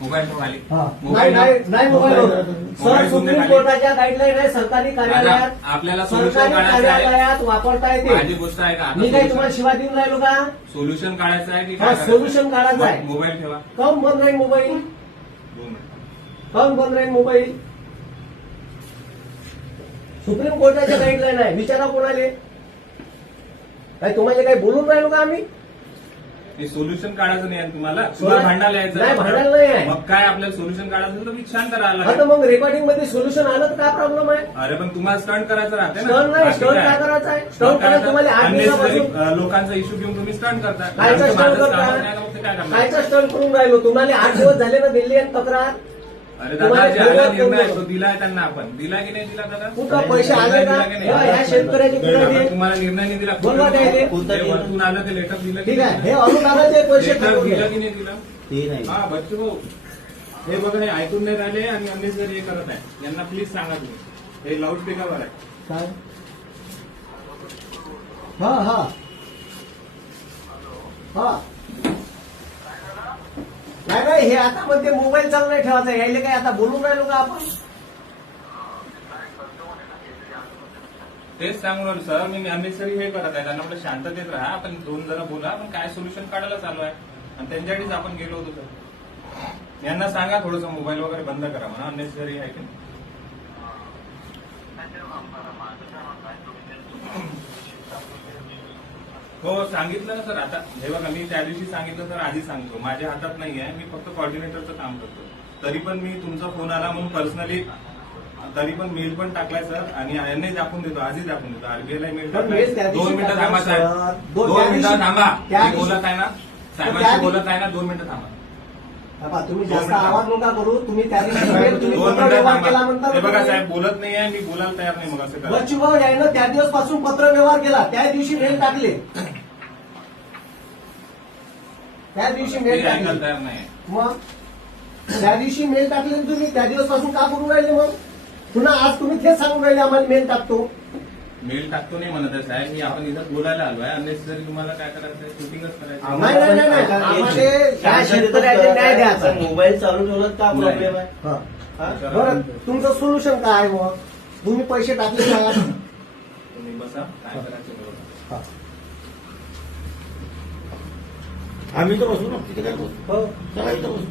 Mobile खाली नाही mobile sir supreme कोर्टाच्या गाईडलाईन आहे सरकारी कार्यालयात आपल्याला सरकारी कार्यालयात वापरता येते. माझी गोष्ट आहे का मी काही तुम्हाला शिवा देऊन राहिलो का? सोल्युशन काढायचं आहे की सोल्युशन काढायचं आहे. मोबाईल ठेवा. कम बंद राहील मोबाईल, कम बंद राहील मोबाईल. सुप्रीम कोर्टाच्या गाईडलाईन आहे. विचारा कोणाले काय तुम्हाला काही बोलून राहिलो का आम्ही? हे सोल्युशन काढायचं नाही तुम्हाला भांडायला यायचं नाही, भांडायला नाही आहे. मग काय आपल्याला सोल्युशन काढायचं तर मी छान करायला आता मग रेकॉर्डिंग मध्ये सोल्युशन आलं तर काय प्रॉब्लेम आहे? अरे पण तुम्हाला स्टंट करायचं राहते ना. स्टंट नाही, स्टंट काय करायचं आहे? स्टंट करायचं तुम्हाला 8 दिवसापासून लोकांचा इश्यू घेऊन तुम्ही स्टंट करता. कायचा स्टंट करता? कायचा स्टंट करून राहिलो? तुम्हाला 8 दिवस झाले ना दिल्ली आणि तक्रार. अरे दादा जे आला निर्णय तो दिलाय त्यांना आपण दिला की नाही दिला दादा? कुठं पैसे आले का? ह्या शेतकऱ्याचे तुम्हाला निर्णय नाही दिला बोलवा काय वरतून आलं ते लेटर दिलं ठीक आहे. हे अनुदानाचे पैसे दिलं की नाही दिलं? हा बच्चू भाऊ हे बघा हे ऐकून नाही राहिले आणि अननेसेसरी हे करत आहे. यांना प्लीज सांगा तुम्ही हे लाऊडस्पीकरवर आहे. काय? हा हा हा नाही हे आता मध्ये मोबाईल चालू नाही ठेवायचा. यायले काय आता बोलून राहिलो का आपण? तेच सांगून सर मी अननेसेसरी हे करत आहे. त्यांना आपलं शांततेत राहा. आपण 2 जण बोला. आपण काय सोल्युशन काढायला चालू आहे आणि त्यांच्यासाठीच आपण गेलो होतो सर. यांना सांगा थोडंसं मोबाईल वगैरे बंद करा म्हणा अननेसेसरी आहे की हो सांगितलं ना सर. आता हे बघा मी त्या दिवशी सांगितलं सर आधी सांगतो माझ्या हातात नाही आहे. मी फक्त कॉर्डिनेटरचं काम करतो. तरी पण मी तुमचा फोन आला म्हणून पर्सनली तरी पण मेल पण टाकलाय सर आणि यांनी दाखवून देतो आजही दाखवून देतो. आरबीआयला मेल टाकलाय. 2 मिनिटं थांबा साहेब 2 मिनिटं थांबा. मी बोलत आहे ना साहेबांशी बोलत आहे ना 2 मिनिटं थांबा. तुम्ही जास्त आवाज नका करू. तुम्ही त्या दिवशी 2 मिनिटं थांबा. हे बघा साहेब बोलत नाही आहे मी बोलायला तयार नाही. मग असं करा. बच्चूभाऊ यायनं त्या दिवसपासून पत्र व्यवहार केला. त्या दिवशी मेल टाकले. त्या दिवशी मेल टाकले तयार नाही. मग त्या दिवशी मेल टाकले तुम्ही त्या दिवसपासून का करून राहिले? मग पुन्हा आज तुम्ही तेच सांगून राहिले आम्हाला मेल टाकतो. मेल टाकतो नाही म्हणत आहे साहेब. मी आपण इथं बोलायला आलो आहे. अननेसेसरी तुम्हाला काय करायचं शूटिंगच करायचं. नाही शेतकऱ्याचे न्याय द्यायचा. मोबाईल चालू ठेवलं का प्रॉब्लेम आहे? बरं तुमचं सोल्युशन काय आहे? मग तुम्ही पैसे टाकले का? तुम्ही बसा काय करायचं बरोबर. आम्ही तर बसू ना तिथे काय बसू. हो चला इथं बसू.